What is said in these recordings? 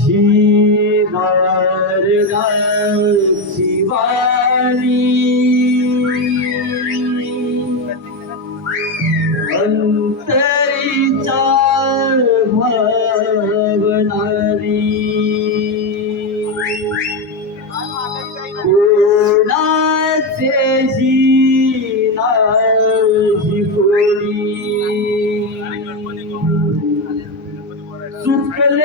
ही नारदा शिवानी अंतरीचा भावनारी कोणाचेही नाही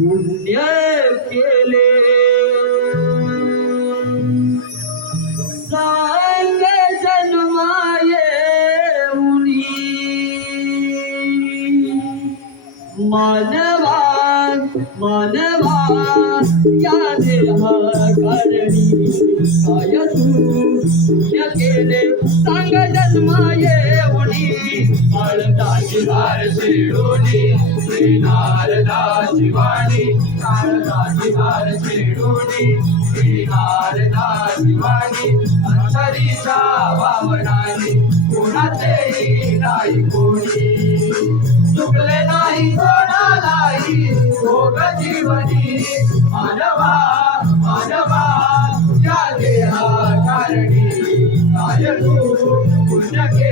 पुण्य केले. सांग जन्माये मानवा मानवा या देहा करणी. काय तू पुण्य केले? सांग जन्मा उडी काळजाची धार शिडोनी श्री नारदाची वाणी नारदाची भारती डोली श्री नारदाची वाणी अंतरीचा भावनाने कोणाचेही नाही कोणी चुकले नाही कोणालाही भोग जीवनी मानवा मानवा या देहा कारणी काय तू पुण्य के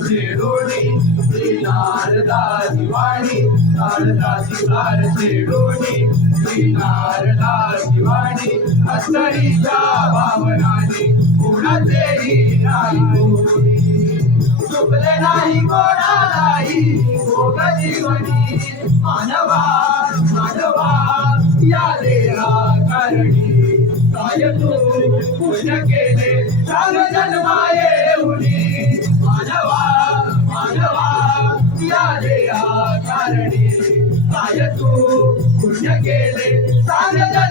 शेडोणी श्री नारदा शिवाणी भारताची श्री नारदा शिवाणी अस्तरीच्या भावनाने कुणाचेही नाही कोणी. चुकले नाही कोणालाही भोग जीवनी मानवा मानवा या देहा कारणी. काय तू पुण्य केले चाल जन्माये उडी. मानवा मानवा या देहा कारणी. काय तू पुण्य केले चाल जन्माये